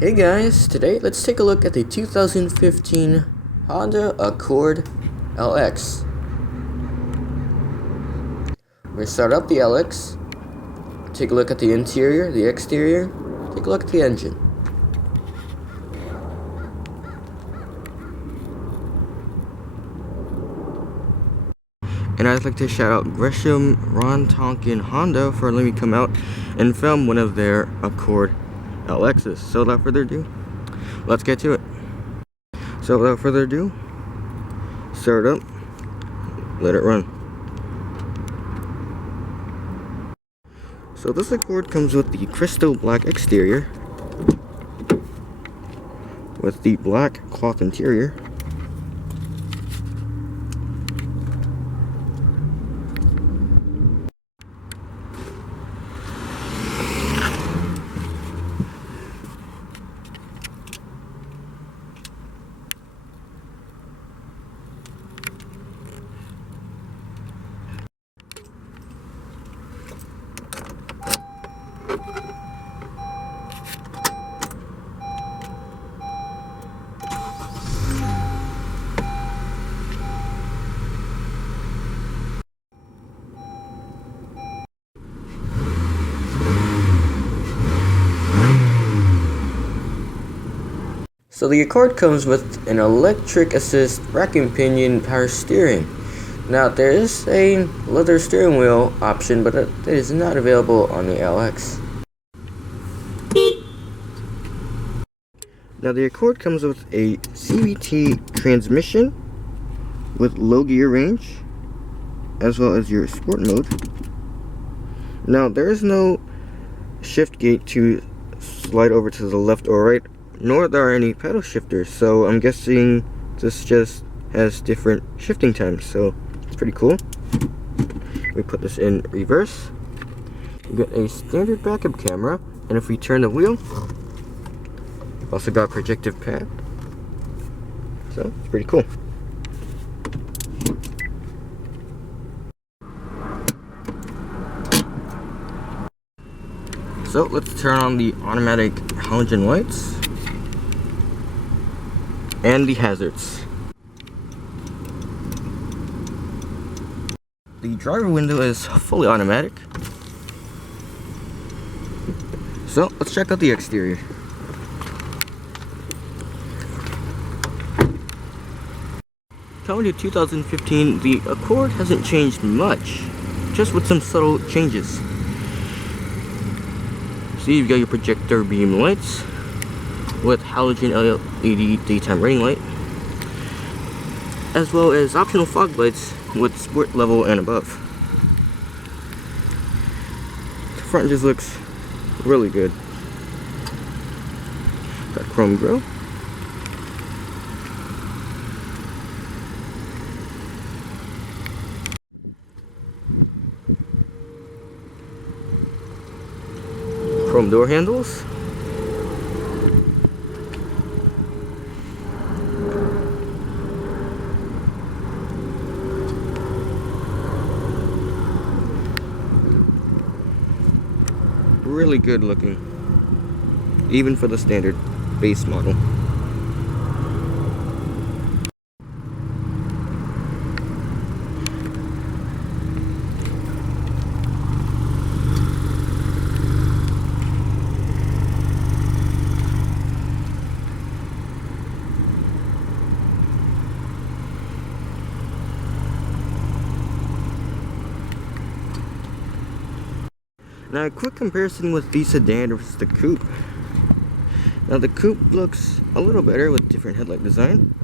Hey guys, today let's take a look at the 2015 Honda Accord LX. We're going to start up the LX, take a look at the interior, the exterior, take a look at the engine. And I'd like to shout out Gresham, Ron Tonkin, Honda for letting me come out and film one of their Accord LXs. So without further ado, let's get to it. So without further ado, start it up, let it run. So this Accord comes with the crystal black exterior with the black cloth interior. So the Accord comes with an electric assist racking pinion power steering. Now there is a leather steering wheel option, but it is not available on the LX. Now the Accord comes with a CVT transmission with low gear range, as well as your sport mode. Now there is no shift gate to slide over to the left or right, nor are there any pedal shifters, so I'm guessing this just has different shifting times, so it's pretty cool. We put this in reverse. We got a standard backup camera, and if we turn the wheel, also got a projective pad, so it's pretty cool. So let's turn on the automatic halogen lights and the hazards. The driver window is fully automatic. So let's check out the exterior. Coming to 2015, the Accord hasn't changed much, just with some subtle changes. See, you've got your projector beam lights with halogen LED daytime running light, as well as optional fog lights with sport level and above. The front just looks really good. Got chrome grille. Chrome door handles. Really good looking, even for the standard base model. Now a quick comparison with the sedan versus the coupe. Now the coupe looks a little better with different headlight design,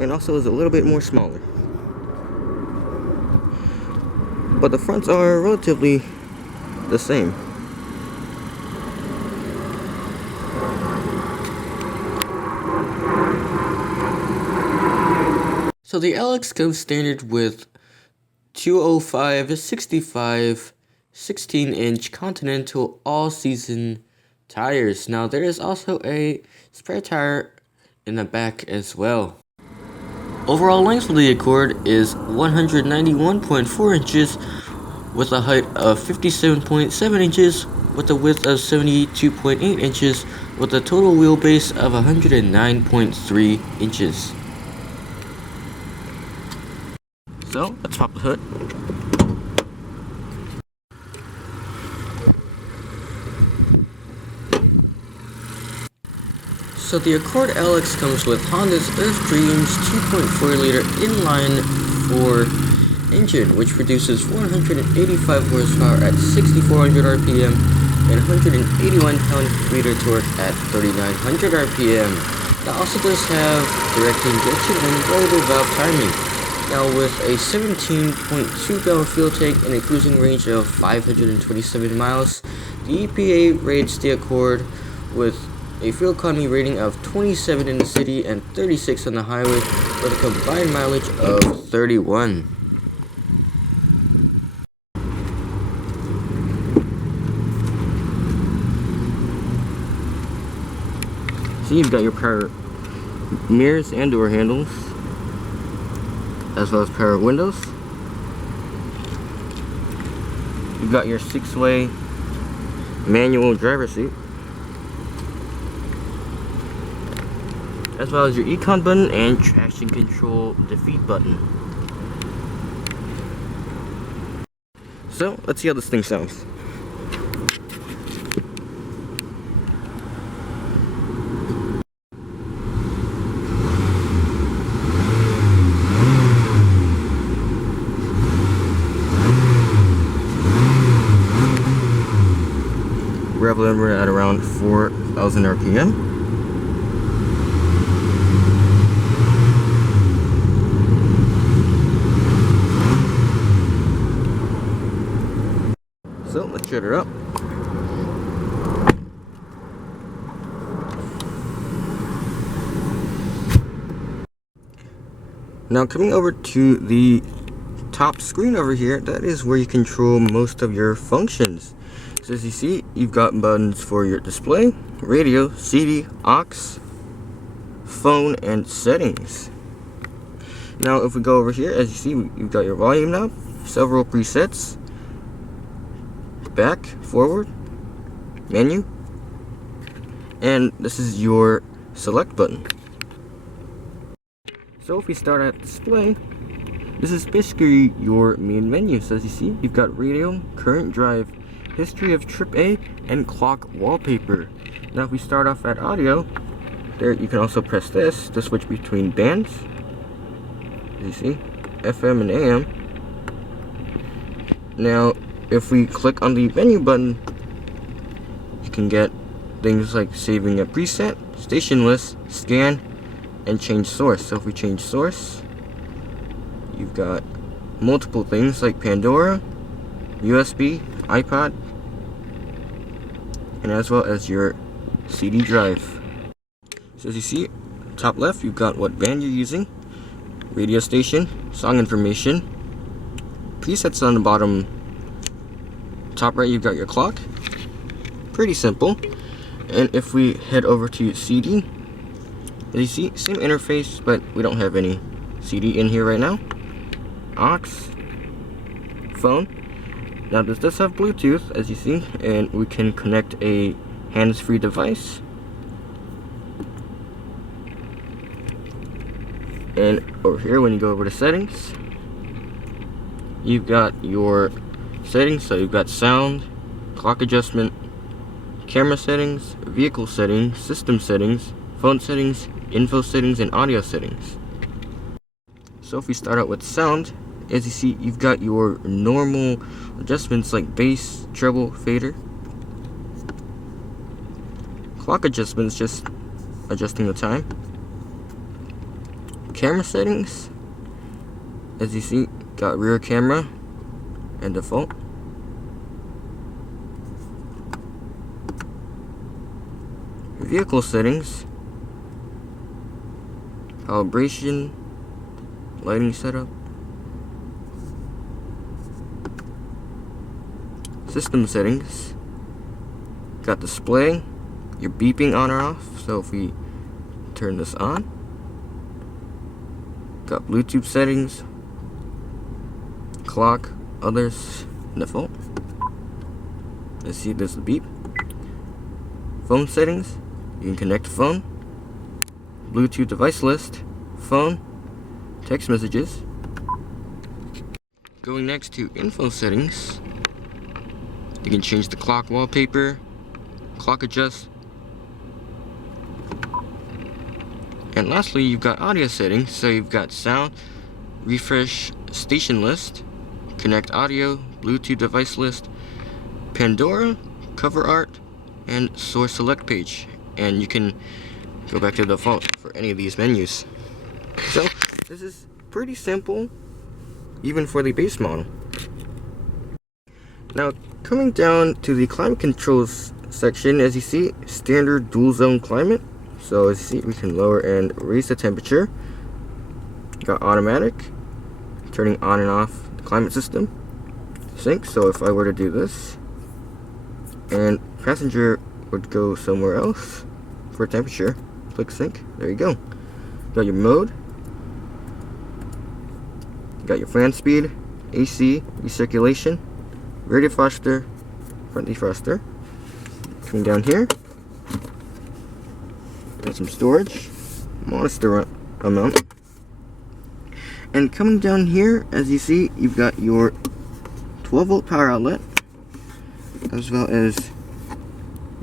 and also is a little bit more smaller. But the fronts are relatively the same. So the LX comes standard with 205/65 16-inch Continental all-season tires. Now there is also a spare tire in the back as well. Overall length for the Accord is 191.4 inches with a height of 57.7 inches with a width of 72.8 inches with a total wheelbase of 109.3 inches. So let's pop the hood. So the Accord LX comes with Honda's Earth Dreams 2.4-liter inline-4 engine, which produces 485 horsepower at 6,400 RPM and 181 pound-meter torque at 3,900 RPM. That also does have direct injection and variable valve timing. Now with a 17.2 gallon fuel tank and a cruising range of 527 miles, the EPA rates the Accord with a fuel economy rating of 27 in the city and 36 on the highway with a combined mileage of 31. So you've got your power mirrors and door handles, as well as power windows. You've got your 6-way manual driver seat, as well as your econ button and traction control defeat button. So let's see how this thing sounds. Rev limiter at around 4,000 RPM. So let's shut her up. Now coming over to the top screen over here, that is where you control most of your functions. So as you see, you've got buttons for your display, radio, CD, aux, phone, and settings. Now if we go over here, as you see, you've got your volume knob, several presets, back, forward, menu, and this is your select button. So if we start at display, this is basically your main menu. So as you see, you've got radio, current drive, history of trip A, and clock wallpaper. Now if we start off at audio, there you can also press this to switch between bands. As you see, FM and AM. Now if we click on the menu button, you can get things like saving a preset, station list, scan, and change source. So if we change source, you've got multiple things like Pandora, USB, iPod, and as well as your CD drive. So as you see, top left, you've got what band you're using, radio station, song information, presets on the bottom. Top right, you've got your clock. Pretty simple. And if we head over to CD, as you see, same interface, but we don't have any CD in here right now. Aux, phone. Now this does have Bluetooth, as you see, and we can connect a hands-free device. And over here, when you go over to settings, you've got your settings. So you've got sound, clock adjustment, camera settings, vehicle settings, system settings, phone settings, info settings, and audio settings. So if we start out with sound, as you see, you've got your normal adjustments like bass, treble, fader. Clock adjustments, just adjusting the time. Camera settings, as you see, got rear camera and default. Vehicle settings, calibration, lighting setup, system settings, got display, your beeping on or off. So if we turn this on, got Bluetooth settings, clock, others, default. Let's see, there's the beep. phone settings, you can connect phone, Bluetooth device list, phone, text messages. Going next to info settings, you can change the clock wallpaper, clock adjust, and lastly you've got audio settings. So you've got sound, refresh station list, connect audio, Bluetooth device list, Pandora, cover art, and source select page. And you can go back to the default for any of these menus. So this is pretty simple, even for the base model. Now coming down to the climate controls section, as you see, standard dual zone climate. So as you see, we can lower and raise the temperature. Got automatic, turning on and off the climate system. Sync, so if I were to do this, and passenger would go somewhere else for temperature, click sync, there you go. Got your mode, got your fan speed, AC, recirculation, rear defroster, front defroster. Coming down here, got some storage, modest amount. And coming down here, as you see, you've got your 12-volt power outlet, as well as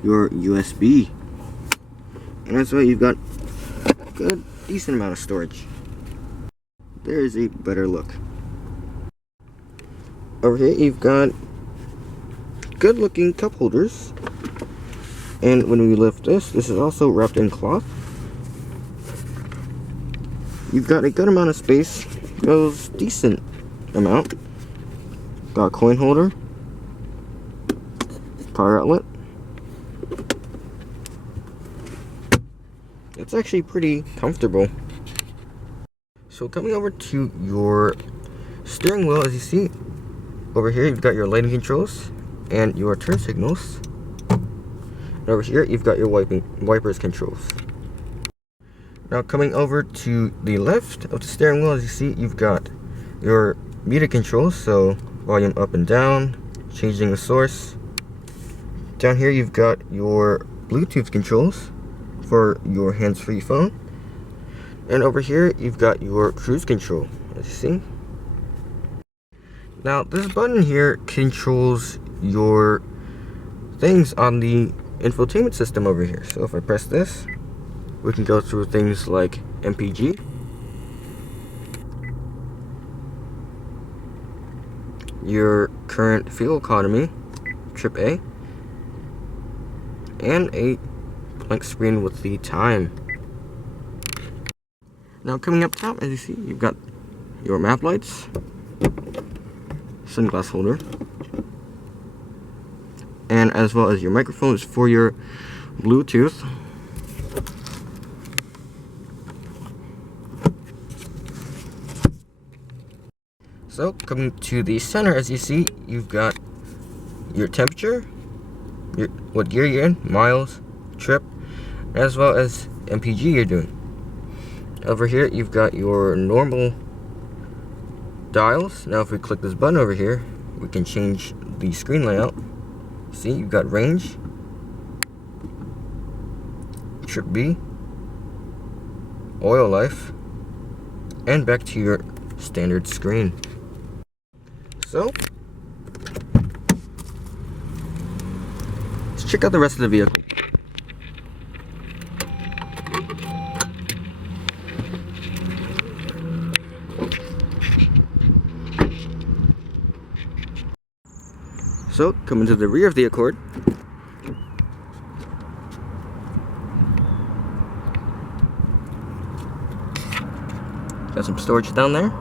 your USB. And as well, you've got a good, decent amount of storage. There is a better look. Over here, you've got good looking cup holders. And when we lift this is also wrapped in cloth. You've got a good amount of space, goes decent amount. Got a coin holder, power outlet. It's actually pretty comfortable. So coming over to your steering wheel, as you see, over here you've got your lighting controls and your turn signals. And over here you've got your wipers controls. Now coming over to the left of the steering wheel, as you see, you've got your meter controls, so volume up and down, changing the source. Down here you've got your Bluetooth controls for your hands-free phone. And over here you've got your cruise control, as you see. Now this button here controls your things on the infotainment system over here. So if I press this, we can go through things like MPG, your current fuel economy, trip A, and a blank screen with the time. Now coming up top, as you see, you've got your map lights, sunglass holder, and as well as your microphones for your Bluetooth. So coming to the center, as you see, you've got your temperature, what gear you're in, miles, trip, as well as MPG you're doing. Over here you've got your normal dials. Now if we click this button over here, we can change the screen layout. See, you've got range, trip B, oil life, and back to your standard screen. So let's check out the rest of the vehicle. So coming to the rear of the Accord, got some storage down there.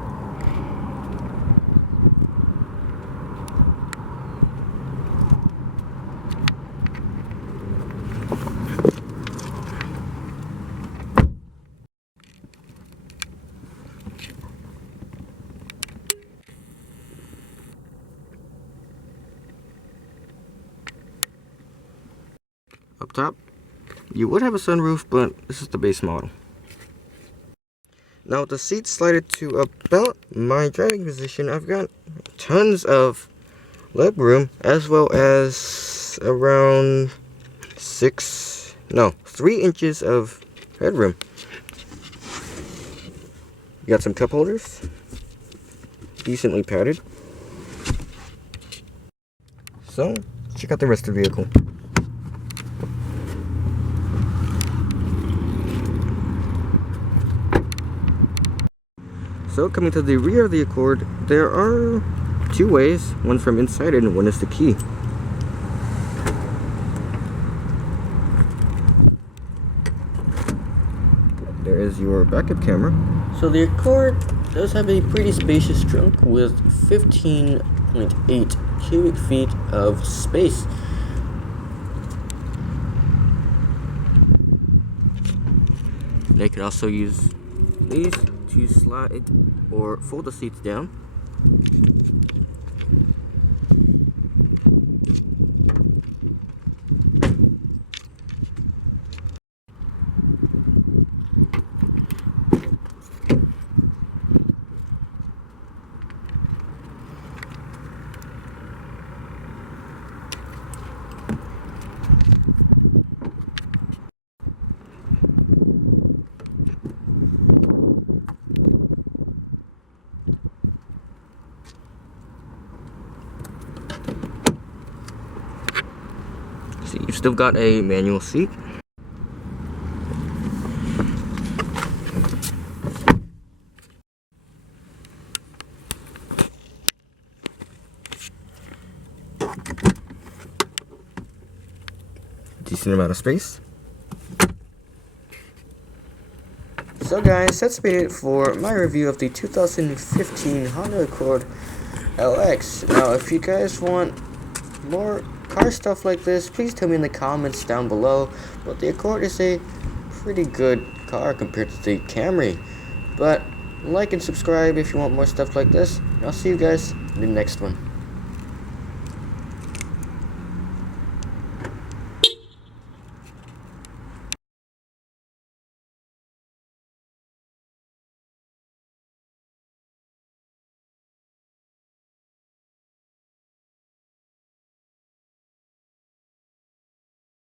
Up top, you would have a sunroof, but this is the base model. Now with the seats slided to about my driving position, I've got tons of leg room, as well as around 3 inches of headroom. You got some cup holders, decently padded. So, check out the rest of the vehicle. So, coming to the rear of the Accord, there are 2 ways, one from inside and one is the key. There is your backup camera. So the Accord does have a pretty spacious trunk with 15.8 cubic feet of space. They could also use these to slide or fold the seats down. So you've still got a manual seat. Decent amount of space. So guys, that's been it for my review of the 2015 Honda Accord LX. Now, if you guys want more car stuff like this, please tell me in the comments down below. But the Accord is a pretty good car compared to the Camry. But like and subscribe if you want more stuff like this. I'll see you guys in the next one.